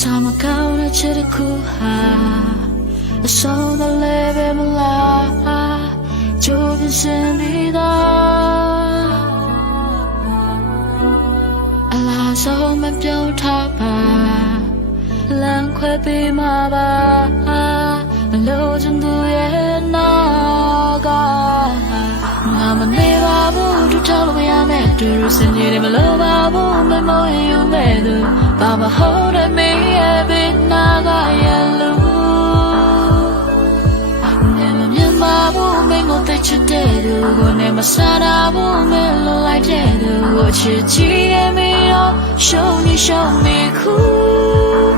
Some count a chiriku ha A song the leve mala Joven sin vida Allah so me pyo tha ba Lan khwe pi ma ba Lo jung du ye na ga ငါမနေပါဘူးသူ ထောက်လို့မရမဲ့သူတို့စင်ကြီးတွေမလိုပါဘူးမမောရင်ယူမဲ့သူဘာမဟုတ်တဲ့မင်းရဲ့ဘင်းနာကရလူနေမမြင်ပါဘူးမင်းကိုသိချစ်တဲ့သူကိုနေမစားတာဘူးမင်းလိုလိုက်တဲ့သူကိုချစ်ကြည့်ရမင်းတော့ show me show me cool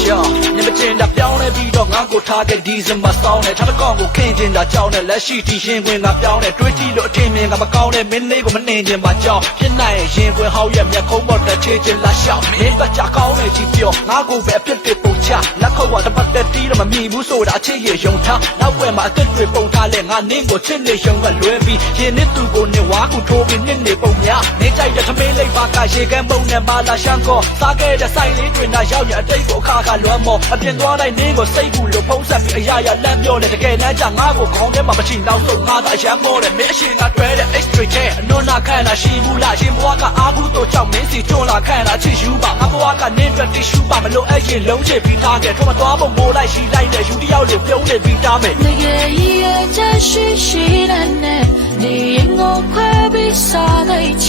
ရှောင်းညမ ချင်းတာပြောင်းလဲပြီးတော့ငါကိုထားတဲ့ဒီဇင်ဘာစောင်းနဲ့ထားတဲ့ကောင်ကိုခင်းကျင်တာကြောင်းနဲ့လက်ရှိတီရှင်ခွင်ကပြောင်းနဲ့တွေးကြည့်လို့အထင်မြင်ကမကောင်းတဲ့မင်းလေးကိုမနှင်ခြင်းပါကြောင်းပြစ်နိုင်ရင်ရင်ခွင်ဟောက်ရဲ့မျက်ခုံးပေါ်တစ်ချေချင်လာရှောင်းမင်းကကြကောင်းနေကြည့်ပြောငါကိုပဲအပြစ်တွေပုံချလက်ခုပ်ကတပတ်သက်တီးတော့မမြည်ဘူးဆိုတာအချစ်ရယုံထားနောက်ွယ်မှာအသက်တွေပုံထားလဲငါနင်းကိုချစ်နေယုံကလွဲပြီးရင်နစ်သူကိုနင်ဝါကူထိုးပြီးနစ်နေပုံများနေကြိုက်တဲ့သမင်းလေးပါကရေကမ်းပုံနဲ့မာလာရှမ်းကောစားခဲ့တဲ့ဆိုင်လေးတွေနဲ့ရောက်ရအတိတ်ကိုအခါခါလွမ်းမောအပြင်သွားတိုင်းနင်းကိုစိတ်ဘူးလို့ဖုံးဆက်ပြီးအရာရာလမ်းပြောတယ်တကယ်တမ်းကျငါ့ကိုခေါင်းထဲမှာမရှိနောက်ဆုံးငါသာရမ်းမောတယ်မင်းအရှင်ကတွဲတဲ့ extra chair အနွမ်းနာခံတာရှိဘူးလားရှင်ဘွားကအာဘူးတော့ကြောက်မင်းစီတွန်းလာခံတာချစ်ယူပါငါဘွားကနင်းအတွက် tissue ပါမလို့အဲ့ရင်လုံးချပြီးထားခဲ့ထုံးမသွားဖို့မိုးလိုက်ရှိလိုက်တဲ့ယူတယောက်လေးပြုံးနေပြီးသားမယ် 那个一夜在虚虚的呢，你因我快被杀在一起，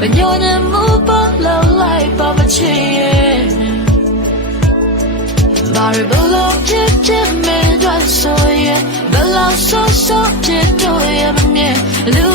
本有的目光 လောက်ဆော့ဆော့ဖြစ်တော့ရမမြဲလူ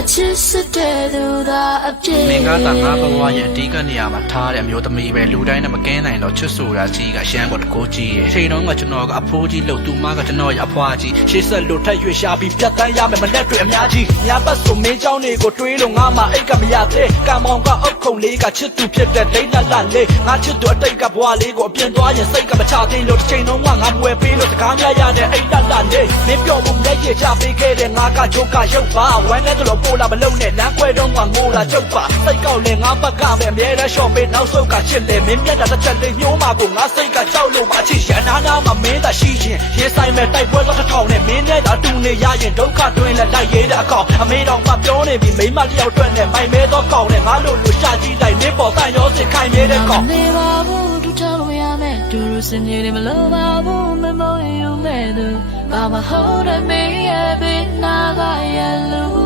အချစ်စစ်တဲ့သူသာအပြည့်မင်္ဂလာငါဘဝရဲ့အဓိကနေရာမှာထားတဲ့အမျိုးသမီးပဲလူတိုင်းနဲ့မကင်းနိုင်တော့ချစ်ဆိုတာကြီးကအရန်ကိုတကိုးကြီးရဲ့ချိန်တော့ကကျွန်တော်ကအဖိုးကြီးလို့သူမကကျွန်တော်ရဲ့အဖွားကြီးရှေ့ဆက်လို့ထက်ရွေ့ရှာပြီးပြတ်တန်းရမယ်မနဲ့တွေအများကြီးညာဘက်ဆိုမင်းเจ้าတွေကိုတွေးလို့ငါမှအိတ်ကမရသေးကံမောင်ကအုတ်ခုံလေးကချစ်သူဖြစ်တဲ့ဒိတ်လက်လက်လေးငါချစ်သူအတိတ်ကဘဝလေးကိုအပြင်သွားရင်စိတ်ကမချသေးလို့တစ်ချိန်တော့ငါမွယ်ပေးလို့တကားများရတဲ့အိတ်လက်လက်လေးမင်းပြောမှုမျက်ရည်ချပေးခဲ့တဲ့ငါကဂျိုးကရုပ်ပါဝမ်းနဲ့တော့ပို့လာမလုံးနဲ့လမ်းခွဲတော့ငါငိုလာကျုပ်ပါစိတ်ကောက်လဲငါဘက်ကပဲအမြဲတမ်းရှော့ပေးနောက်ဆုတ်ကချစ်လဲမင်းမျက်နှာတစ်ချက်လေးညှိုးမှာကိုငါစိတ်ကကြောက်လို့မချစ်ရန်နာနာမှာမင်းသာရှိရင်ရင်ဆိုင်မဲ့တိုက်ပွဲတော့တစ်ထောင်နဲ့မင်းနဲ့သာတူနေရရင်ဒုက္ခတွင်လဲလိုက်ရဲတဲ့အကောင်အမေတော်မှပြောနေပြီမိမတယောက်အတွက်နဲ့မိုင်မဲတော့ကောင်းနဲ့ငါလို့လို့ရှာကြည့်လိုက်မင်းပေါ်တန်ရောစင်ခိုင်မြဲတဲ့ကောင်နေပါဘူးသူထောက်လို့ရမယ်သူတို့စင်ကြီးတွေမလို့ပါဘူးမမောယူမဲ့သူဘာမဟုတ်တဲ့မင်းရဲ့ဘင်းနာကရလူနေ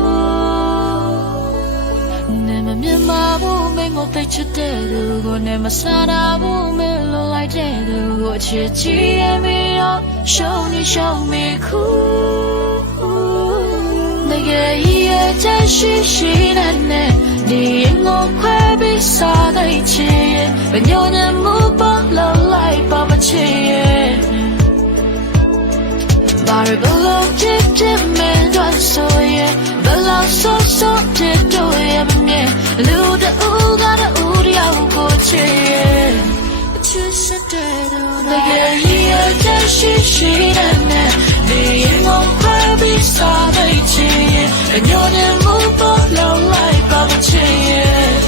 မြင်မှာဘူးမင်းကိုသိချစ်တဲ့သူကိုနဲ့မဆန္ဒဘူးမင်းလိုလိုက်တဲ့သူကိုချစ်ချင်ပြီးတော့ရှုံးနေရှုံးမိခုတကယ်ရဲ့ချက်ရှိရှိနဲ့နဲ့ဒီငိုခွဲပြီးစားတဲ့ချင်ဘညောနဲ့မူပါလောက်လိုက်ပါမချင် Barbie When you're in move for long life of a change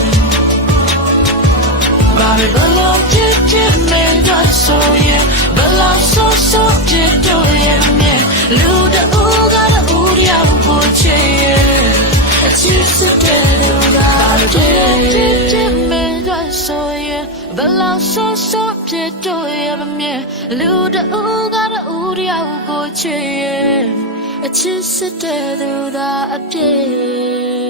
Bobby belong did did man got so yeah belong so so did do yeah man Luda u got a hood ya go change It's you so dead about did did did man got so yeah belong so so did do yeah man Luda u got a hood ya go change အချစ်စစ်တဲ့သူသာအပြည့်